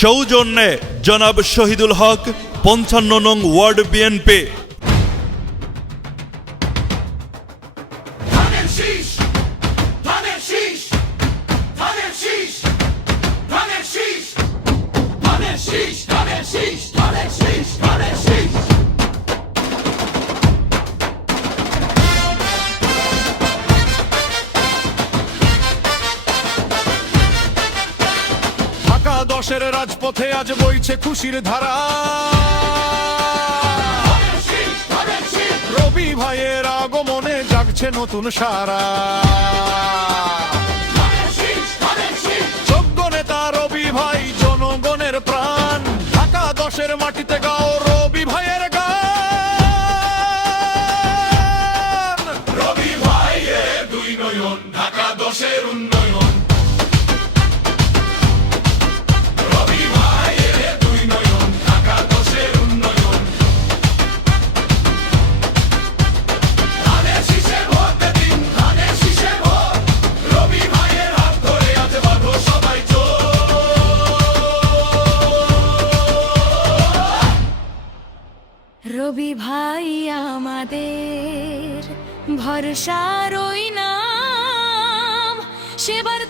সৌজন্যে জনাব শহীদুল হক ৫৫ নং ওয়ার্ড বিএনপি। ঢাকা-১০-এর রাজপথে আজ বইছে খুশির ধারা। রবি ভাইয়ের আগমনে জাগছে নতুন সারা। যোগ্য নেতা রবি ভাই জনগণের প্রাণ। ঢাকা-১০-এর মাটিতে গাও রবি ভাইয়ের গান। রবি ভাইয়ের দুই নয়ন, ঢাকা-১০-এর উন্নয়ন। রবি ভাই আমাদের ভরসার ওই নাম, সেবার